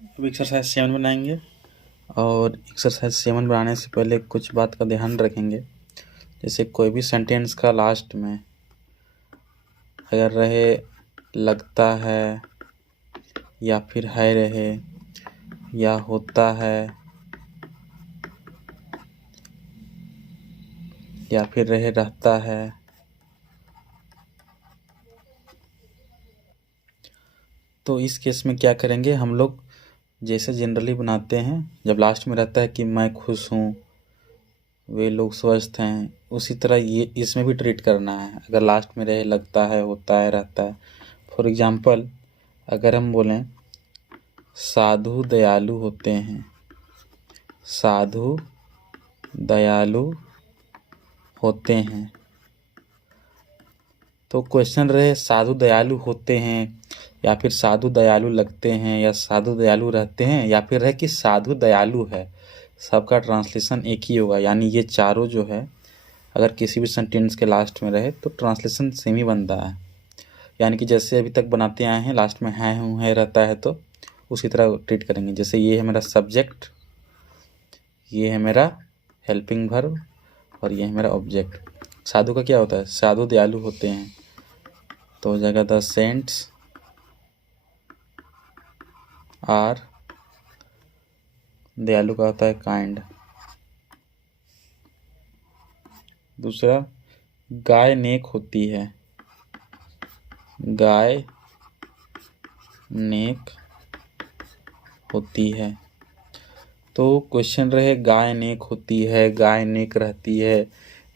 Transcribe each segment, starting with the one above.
अब एक्सरसाइज 7 बनाएंगे। और एक्सरसाइज 7 बनाने से पहले कुछ बात का ध्यान रखेंगे। जैसे कोई भी सेंटेंस का लास्ट में अगर रहे लगता है, या फिर है रहे, या होता है, या फिर रहे रहता है, तो इस केस में क्या करेंगे हम लोग, जैसे जनरली बनाते हैं जब लास्ट में रहता है कि मैं खुश हूँ, वे लोग स्वस्थ हैं, उसी तरह ये इसमें भी ट्रीट करना है। अगर लास्ट में रहे लगता है, होता है, रहता है। फॉर एग्जाम्पल अगर हम बोलें साधु दयालु होते हैं, साधु दयालु होते हैं, तो क्वेश्चन रहे साधु दयालु होते हैं, या फिर साधु दयालु लगते हैं, या साधु दयालु रहते हैं, या फिर है कि साधु दयालु है। सबका ट्रांसलेशन एक ही होगा। यानी ये चारों जो है अगर किसी भी सेंटेंस के लास्ट में रहे तो ट्रांसलेशन सेम ही बनता है। यानी कि जैसे अभी तक बनाते आए हैं, लास्ट में है, हूँ, है रहता है, तो उसी तरह ट्रीट करेंगे। जैसे ये है मेरा सब्जेक्ट, ये है मेरा हेल्पिंग वर्ब, और ये है मेरा ऑब्जेक्ट। साधु का क्या होता है, साधु दयालु होते हैं, तो हो जाएगा द सेंट्स आर, दयालु का होता है काइंड। दूसरा गाय नेक होती है, गाय नेक होती है, तो क्वेश्चन रहे गाय नेक होती है, गाय नेक रहती है,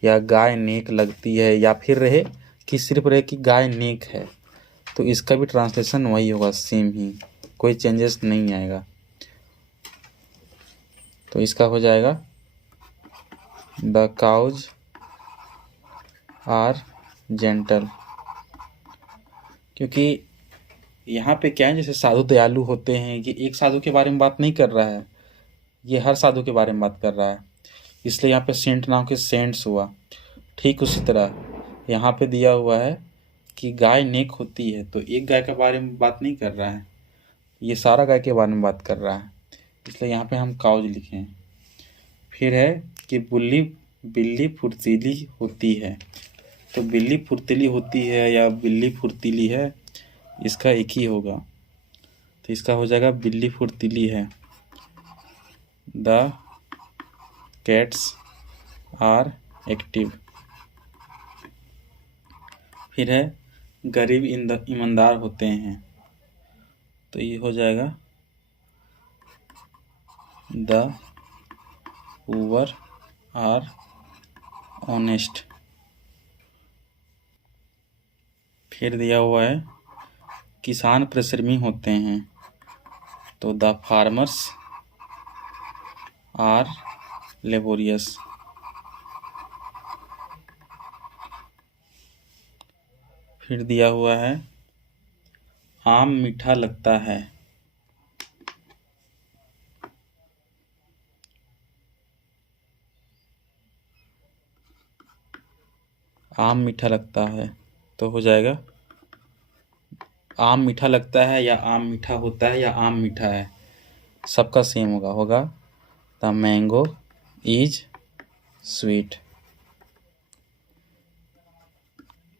या गाय नेक लगती है, या फिर रहे कि सिर्फ रहे कि गाय नेक है, तो इसका भी ट्रांसलेशन वही होगा, सेम ही, कोई चेंजेस नहीं आएगा। तो इसका हो जाएगा द काउज आर जेंटल। क्योंकि यहाँ पे क्या है, जैसे साधु दयालु होते हैं, ये एक साधु के बारे में बात नहीं कर रहा है, ये हर साधु के बारे में बात कर रहा है, इसलिए यहाँ पे सेंट नाम के सेंट्स हुआ। ठीक उसी तरह यहाँ पे दिया हुआ है कि गाय नेक होती है, तो एक गाय के बारे में बात नहीं कर रहा है, ये सारा गाय के बारे में बात कर रहा है, इसलिए यहाँ पे हम काउज लिखे हैं। फिर है कि बिल्ली फुर्तीली होती है, तो बिल्ली फुर्तीली होती है या बिल्ली फुर्तीली है, इसका एक ही होगा, तो इसका हो जाएगा बिल्ली फुर्तीली है। The cats are active. फिर है गरीब ईमानदार होते हैं, तो ये हो जाएगा द पुअर आर ऑनेस्ट। फिर दिया हुआ है किसान परिश्रमी होते हैं, तो द फार्मर्स आर लेबोरियस। फिर दिया हुआ है आम मीठा लगता है, आम मीठा लगता है, तो हो जाएगा आम मीठा लगता है, या आम मीठा होता है, या आम मीठा है, सबका सेम होगा द मैंगो इज स्वीट।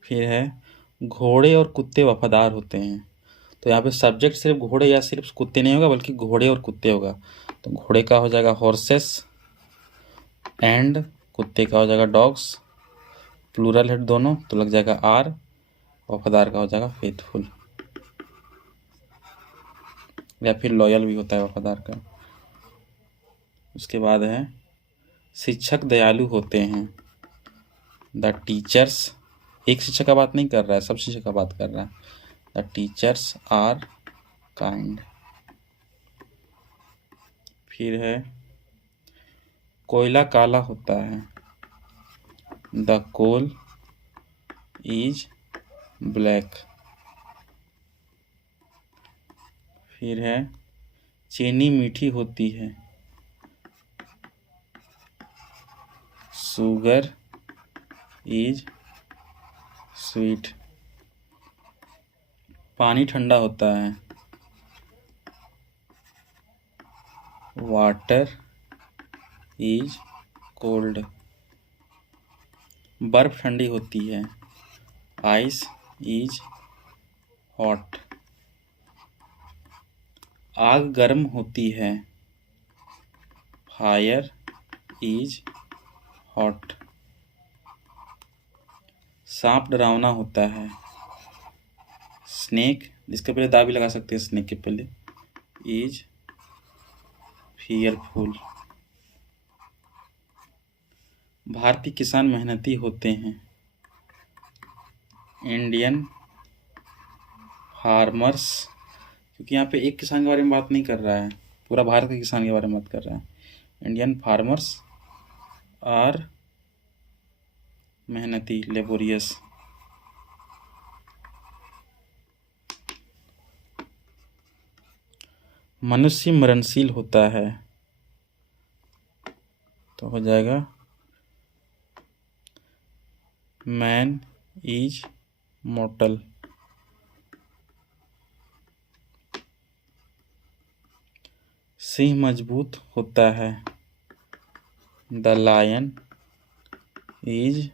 फिर है घोड़े और कुत्ते वफादार होते हैं, तो यहाँ पे सब्जेक्ट सिर्फ घोड़े या सिर्फ कुत्ते नहीं होगा, बल्कि घोड़े और कुत्ते होगा, तो घोड़े का हो जाएगा हॉर्सेस, एंड कुत्ते का हो जाएगा डॉग्स, प्लूरल है दोनों, तो लग जाएगा आर, वफादार का हो जाएगा फेथफुल, या फिर लॉयल भी होता है वफादार का। उसके बाद है शिक्षक दयालु होते हैं, द टीचर्स, एक शिक्षक का बात नहीं कर रहा है, सब शिक्षक का बात कर रहा है, द टीचर्स आर काइंड। फिर है कोयला काला होता है, द कोल इज ब्लैक। फिर है चीनी मीठी होती है, शुगर इज स्वीट। पानी ठंडा होता है, वाटर इज कोल्ड। बर्फ ठंडी होती है। Ice is hot. आग गर्म होती है। Fire is hot. सांप डरावना होता है। स्नेक, जिसके पहले दा भी लगा सकते हैं स्नेक के पहले, इज फियरफुल। भारतीय किसान मेहनती होते हैं। इंडियन फार्मर्स, क्योंकि यहाँ पे एक किसान के बारे में बात नहीं कर रहा है, पूरा भारत के किसान के बारे में बात कर रहा है। इंडियन फार्मर्स आर मेहनती, लेबोरियस। मनुष्य मरणशील होता है, तो हो जाएगा मैन इज मोर्टल। सिंह मजबूत होता है। The lion is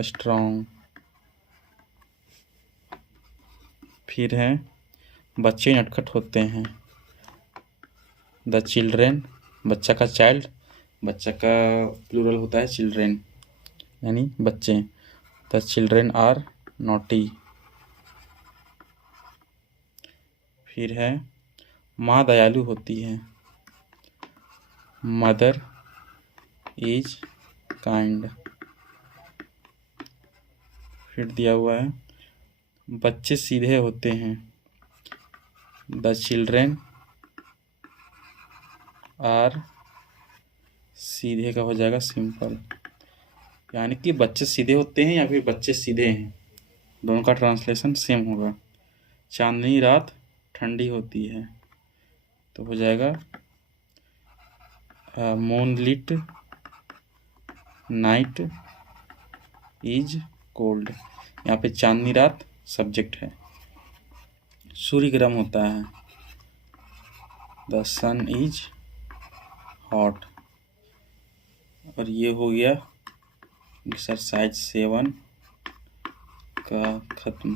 strong. फिर है बच्चे नटखट होते हैं। द चिल्ड्रेन, बच्चा का चाइल्ड, बच्चा का प्लूरल होता है चिल्ड्रेन, यानी बच्चे। The children are naughty. फिर है माँ दयालु होती है। Mother is kind. फिर दिया हुआ है बच्चे सीधे होते हैं। द चिल्ड्रेन आर, सीधे का हो जाएगा सिंपल, यानी कि बच्चे सीधे होते हैं या फिर बच्चे सीधे हैं, दोनों का ट्रांसलेशन सेम होगा। चांदनी रात ठंडी होती है, तो हो जाएगा मूनलिट नाइट इज कोल्ड। यहाँ पे चांदनी रात सब्जेक्ट है। सूर्य गर्म होता है। The sun is hot. और ये हो गया एक्सरसाइज 7 का खत्म।